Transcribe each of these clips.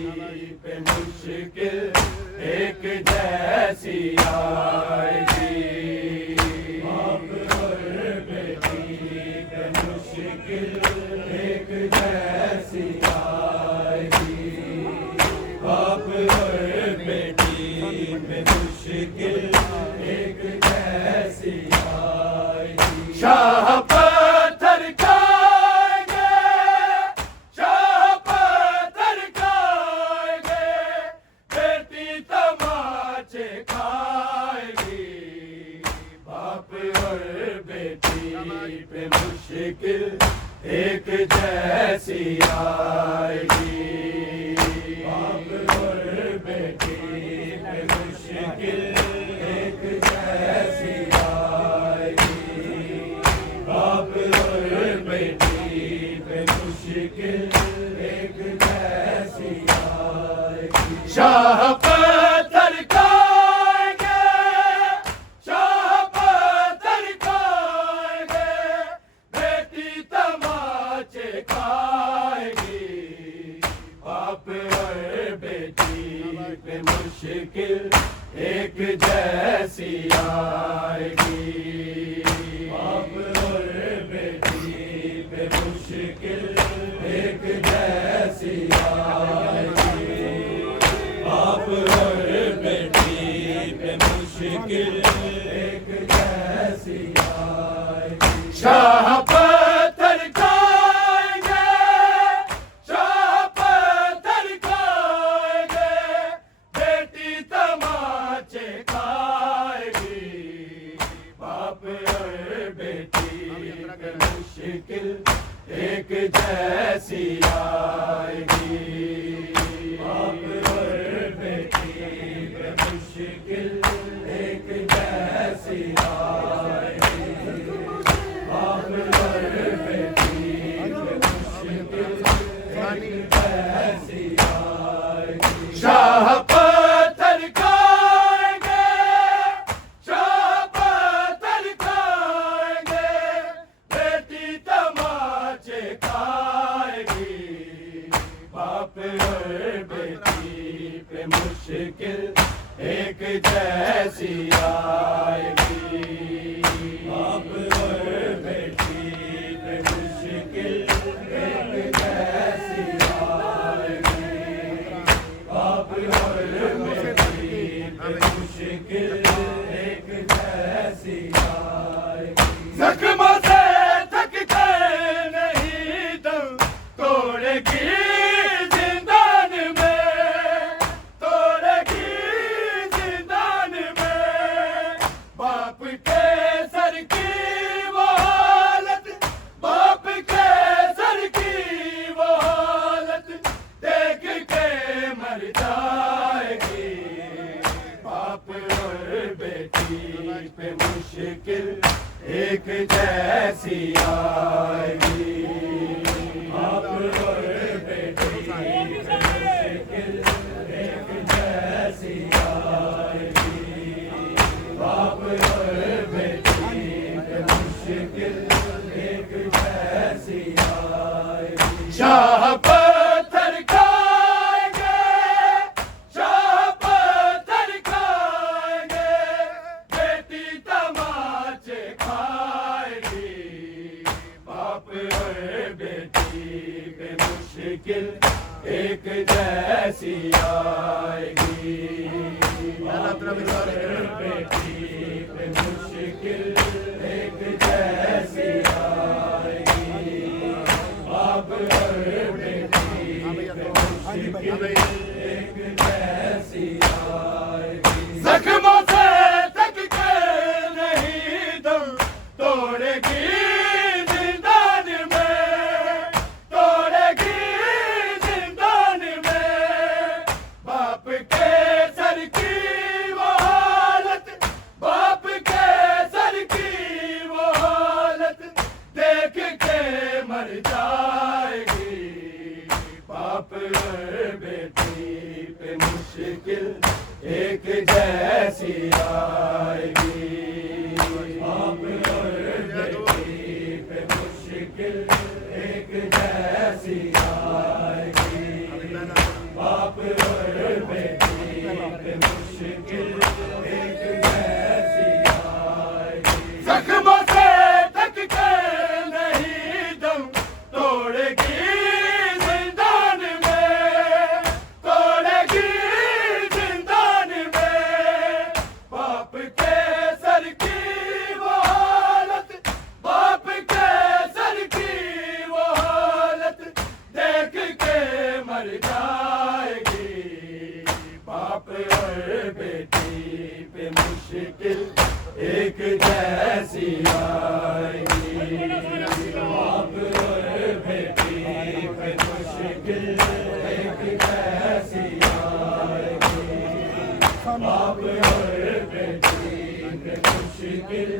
पे मुश्किल एक जैसी आएगी। बाप और बेटी पे मुश्किल एक जैसी आएगी। बाप और बेटी पे मुश्किल एक जैसी आएगी। शाह पत्थर खाएंगे, शाह पत्थर खाएंगे, बेटी तमाचे खाएगी। बाप और बेटी पे मुश्किल एक जैसी आएगी। बाप और बेटी पे मुश्किल एक जैसी आएगी। बाप और बेटी पे मुश्किल एक जैसी आएगी। शाह पत्थर खाएंगे, शाह पत्थर खाएंगे, बेटी तमाचे खाएगी। बाप और बेटी पे मुश्किल एक जैसी आएगी। बाप और बेटी पे मुश्किल एक जैसी आएगी। बाप और बेटी पे मुश्किल एक जैसी आएगी। शाह पत्थर खाएंगे, शाह पत्थर खाएंगे, बेटी तमाचे खाएगी। बाप और बेटी पे मुश्किल एक जैसी आएगी। बाप और बेटी पे मुश्किल एक जैसी आएगी। बाप और बेटी पे मुश्किल एक जैसी आएगी। शाह पत्थर खाएंगे, शाह पत्थर खाएंगे, बेटी तमाचे खाएगी। बाप और बेटी पे मुश्किल एक जैसी आएगी। बाप और बेटी पे मुश्किल एक जैसी आएगी। बाप और बेटी पे मुश्किल एक जैसी आएगी। जख्मों से थक कर नहीं दम तोड़ेगी जिंदान में, तोड़ेगी जिंदान में। बाप के सर की वो हालत, बाप के सर की वो हालत देख के मर जाएगी। बाप और बेटी पे मुश्किल एक जैसी आएगी। बाप और बेटी पे मुश्किल एक जैसी आएगी। बाप और बेटी पे मुश्किल एक जैसी आएगी। शाह पत्थर खाएंगे, शाह पत्थर खाएंगे, बेटी तमाचे खाएगी। बाप और बेटी पे मुश्किल एक जैसी आएगी। बाप और बेटी पे मुश्किल एक जैसी आएगी। बाप और बेटी पे मुश्किल एक जैसी आएगी। जख्मों से थक कर नहीं दम तोड़ेगी जिंदान में, तोड़ेगी जिंदान में। बाप के सर की वो हालत, बाप के सर की वो हालत देख के मर जाएगी। बाप और बेटी पे मुश्किल एक जैसी आएगी। बाप और बेटी पे मुश्किल एक जैसी आएगी। बाप बाप और बेटी पे मुश्किल एक जैसी आएगी। जख्मों से ढक के नहीं दम तोड़ेगी जिंदान में, तोड़ेगी जिंदान में। बाप के सर की वो हालत, बाप के सर की वो हालत देख के मर जाएगी। बाप और बेटी पे मुश्किल एक जैसी आएगी। बाप और बेटी पे मुश्किल एक जैसी आएगी। बाप और बेटी पे मुश्किल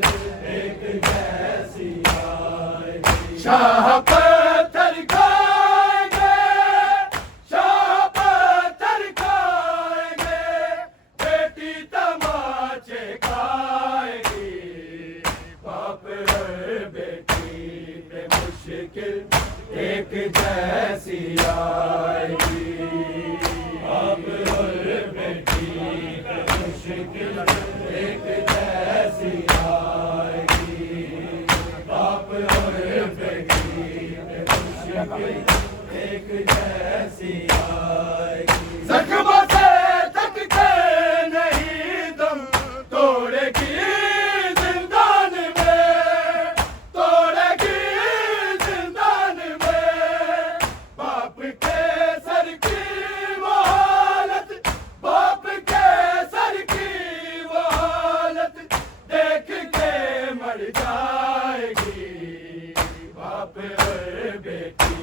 एक जैसी आएगी। शाह पत्थर खाएंगे, शाह पत्थर खाएंगे, बेटी तमाचे खाएगी। बाप और बेटी पे मुश्किल एक जैसी आएगी। बाप और बेटी पे मुश्किल एक जैसी आएगी। बाप और बेटी पे मुश्किल एक जैसी आएगी। जख्मों से ढक के नहीं दम तोड़ेगी जिंदान में, तोड़ेगी जिंदान में। बाप के सर की वो हालत, बाप के सर की वो हालत देख के मर जाएगी। बाप और बेटी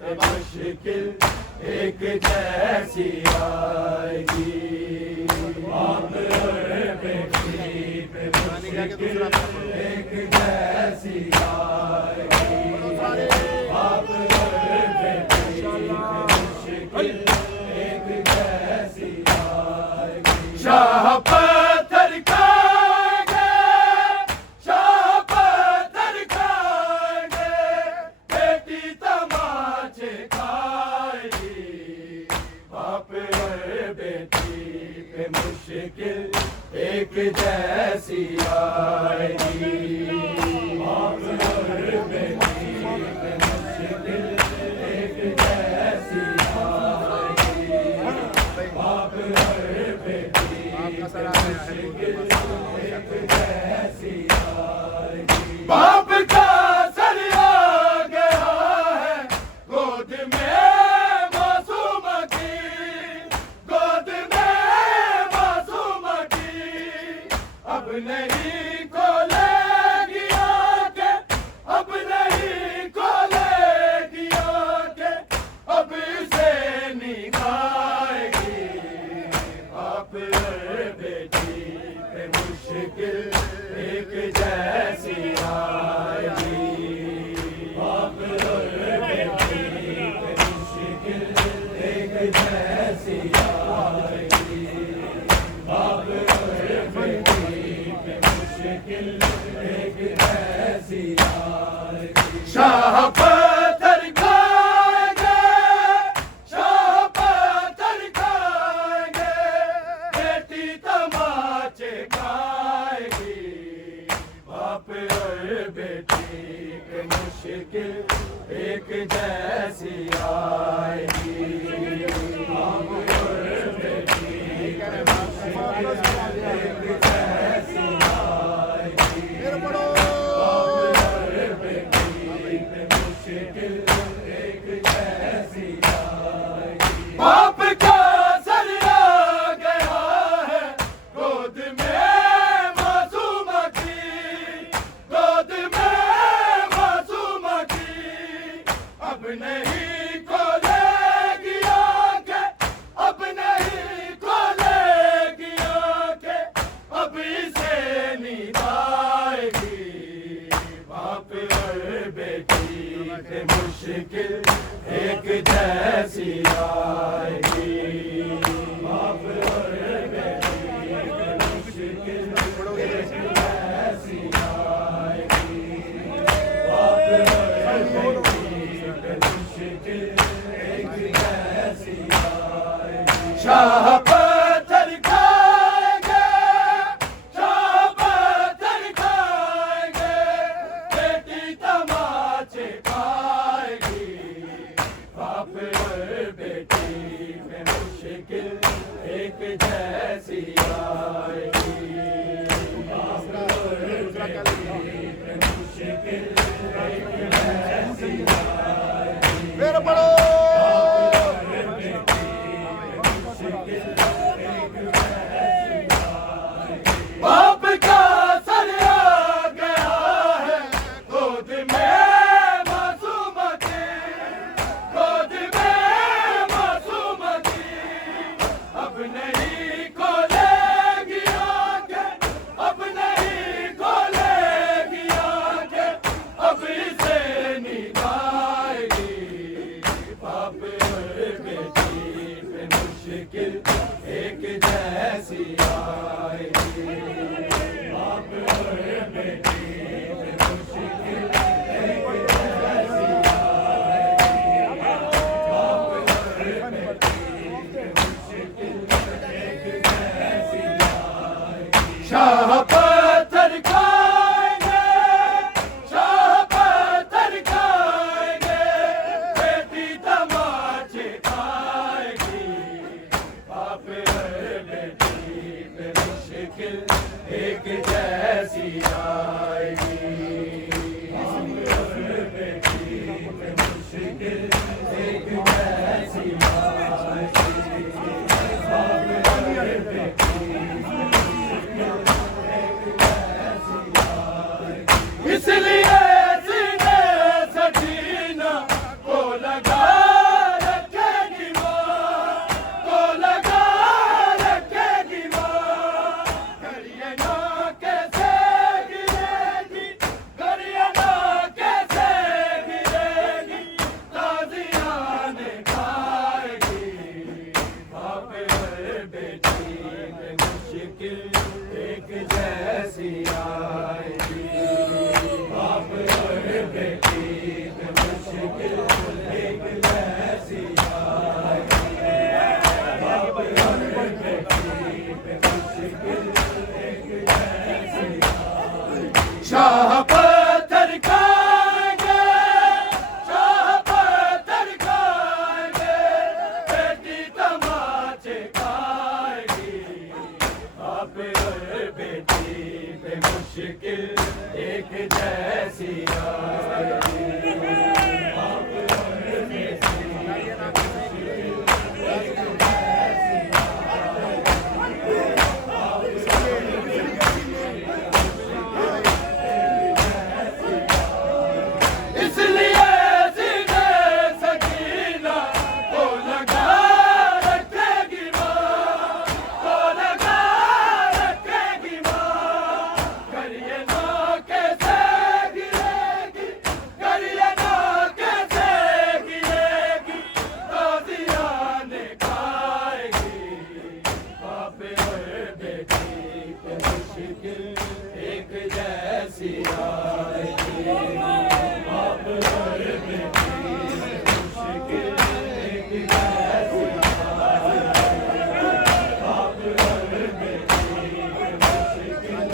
पे मुश्किल एक जैसी आएगी। बाप और बेटी पे मुश्किल एक जैसी आएगी। बाप और बेटी पे मुश्किल एक जैसी आएगी। शाह पत्थर खाएंगे, शाह पत्थर खाएंगे, बेटी तमाचे खाएगी। बाप और बेटी पे मुश्किल एक जैसी आएगी। बाप और बेटी पे मुश्किल एक जैसी आएगी। बाप और बेटी पे मुश्किल एक जैसी आएगी। बाप का सर आ गया है गोद में मासूम की, गोद में मासूम की। अब नहीं खोलेगी आंखें, अब नहीं खोलेगी आंखें, अब इसे निभाएगी। बाप और बेटी पे मुश्किल एक जैसी आएगी। बाप और बेटी पे मुश्किल एक जैसी आएगी। बाप और बेटी पे मुश्किल एक जैसी आएगी। शाह पत्थर खाएंगे, शाह पत्थर खाएंगे, बेटी तमाचे खाएगी। बाप और बेटी पे मुश्किल एक जैसी आएगी। बाप और बेटी पे मुश्किल एक जैसी आएगी। बाप और बेटी पे मुश्किल एक जैसी आएगी। बाप का सर आ गया है गोद में मासूम की, गोद में मासूम की। अब नहीं खोलेगी आंखें, अब नहीं खोलेगी आंखें, शाह पत्थर खाएंगे, शाह पत्थर खाएंगे, बेटी तमाचे खाएगी, बाप और बेटी में मुश्किल एक जैसी आएगी, बाप और बेटी में मुश्किल एक जैसी आएगी। फिर पढ़ो। बाप का सर आ गया है गोद में मासूमती, गोद में मासूमती, अब नहीं खोलेगी आंखें, अब नहीं खोलेगी आंखें, अब इसे निभाएगी, बाप और बेटी पे मुश्किल एक जैसी आएगी, बाप और बेटी पे मुश्किल एक जैसी आएगी, बाप और बेटी पे मुश्किल एक जैसी आएगी। शाह पत्थर खाएंगे, शाह पत्थर खाएंगे, बेटी तमाचे खाएगी, बाप और बेटी पे मुश्किल एक जैसी आएगी, बाप और बेटी पे मुश्किल एक जैसी आएगी, बाप और बेटी पे मुश्किल एक जैसी आएगी। इसलिए सीने सकीना को लगा रखेगी माँ, को लगा रखेगी माँ, करिए ना कैसे गिरेगी, करिए ना कैसे गिरेगी, ताज़ियाने खाएगी, बाप और बेटी में मुश्किल एक जैसी आएगी, बाप और बेटी में मुश्किल एक जैसी आएगी, बाप और बेटी में मुश्किल एक जैसी आएगी। शाह पत्थर खाएंगे, शाह पत्थर खाएंगे, बेटी तमाचे खाएगी, बाप और बेटी पे मुश्किल एक जैसी आएगी, बाप और बेटी पे मुश्किल एक जैसी आएगी। इसलिए सीने सकीना को लगा रखेगी माँ, को लगा रखेगी माँ, करिए ना कैसे गिरेगी, करिए ना कैसे गिरेगी, ताज़ियाने खाएगी, बाप और बेटी पे मुश्किल एक जैसी आएगी, बाप और बेटी पे मुश्किल एक जैसी आएगी, बाप और बेटी पे मुश्किल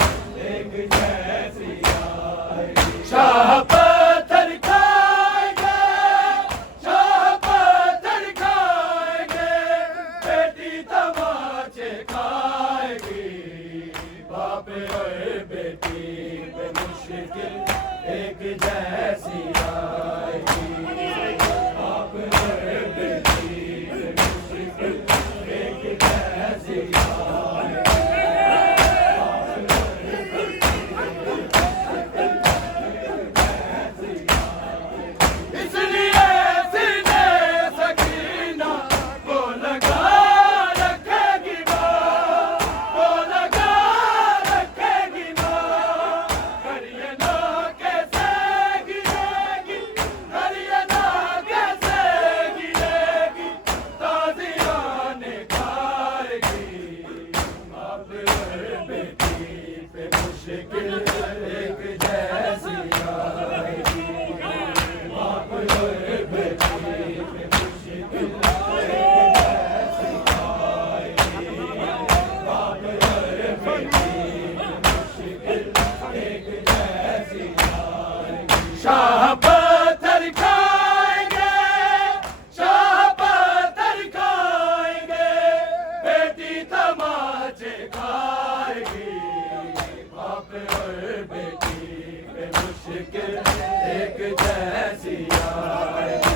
एक जैसी आएगी। शाह पत्थर खाएंगे, शाह पत्थर खाएंगे, बेटी तमाचे खाएगी, बाप और बेटी पे मुश्किल एक जैसी आएगी, बाप और बेटी पे मुश्किल एक जैसी आएगी, बाप और बेटी इसलिए सीने सकीना को लगा रखेगी माँ, जैसी आएगी।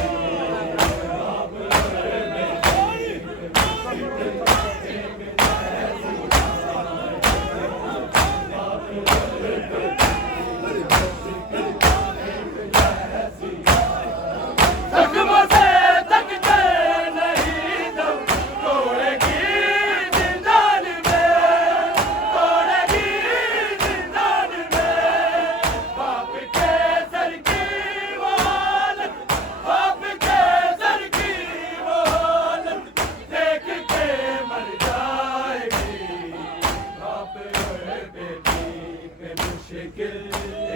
जख्मों से थकते नहीं दम तोड़ेगी जिंदान में, तोड़ेगी जिंदान में। बाप के सर की वो हालत, बाप के सर की वो हालत देख के मर जाएगी। बाप और बेटी पे मुश्किल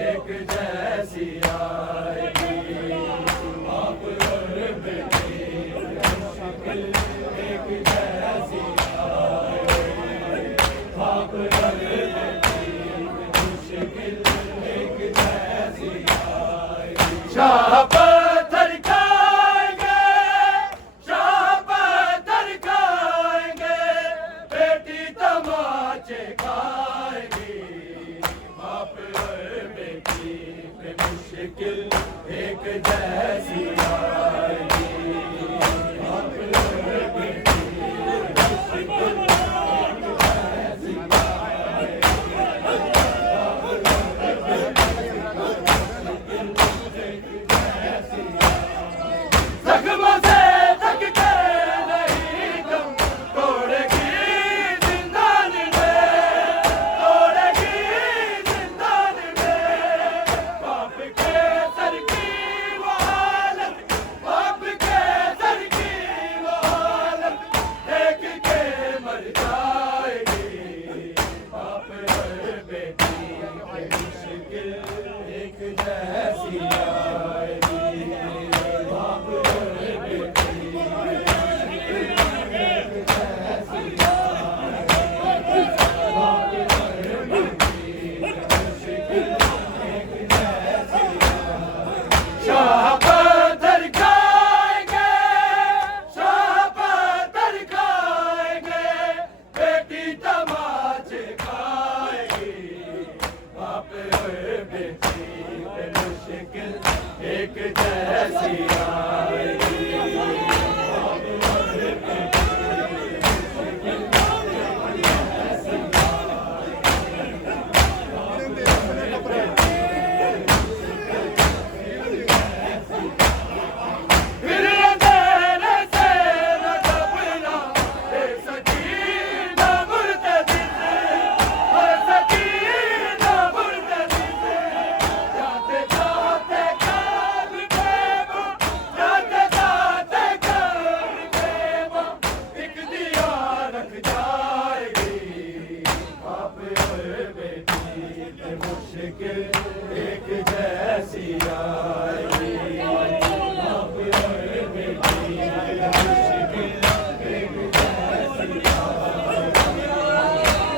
एक जैसी आएगी। बाप और बेटी पे मुश्किल एक जैसी आएगी। बाप और बेटी पे मुश्किल एक जैसी आएगी। शाह पत्थर खाएंगे, शाह पत्थर खाएंगे, बेटी तमाचे खाएगी। बाप और बेटी पे मुश्किल एक जैसी आएगी। बाप और बेटी पे मुश्किल एक जैसी जख्मों से थक के नहीं दम तोड़ेगी जिंदान में, तोड़ेगी जिंदान में। बाप के सर की वो हालत, बाप के सर की वो हालत देख के मर जाएगी। बाप और बेटी पे मुश्किल एक जैसी आएगी। बाप और बेटी पे मुश्किल एक जैसी आएगी। बाप और बेटी पे मुश्किल एक जैसी आएगी। शाह पत्थर खाएंगे, शाह पत्थर खाएंगे, बेटी तमाचे खाएगी। बाप और बेटी पे मुश्किल एक जैसी आएगी। बाप और बेटी पे मुश्किल एक जैसी फिर अंधेरे से न घबरा, ए सकीना मुर्तज़िद, ए सकीना मुर्तज़िद। जाते जाते कब्र में वो, जाते जाते कब्र में वो एक दिया रख जाएगी। बाप और बेटी पे मुश्किल एक जैसी आएगी। बाप और बेटी पे मुश्किल एक जैसी आएगी।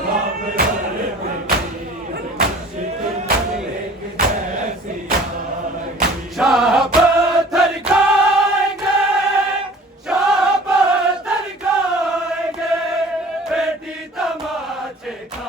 बाप और बेटी पे मुश्किल एक जैसी आएगी। शाह पत्थर खाएंगे, शाह पत्थर खाएंगे, बेटी तमाचे खाएगी।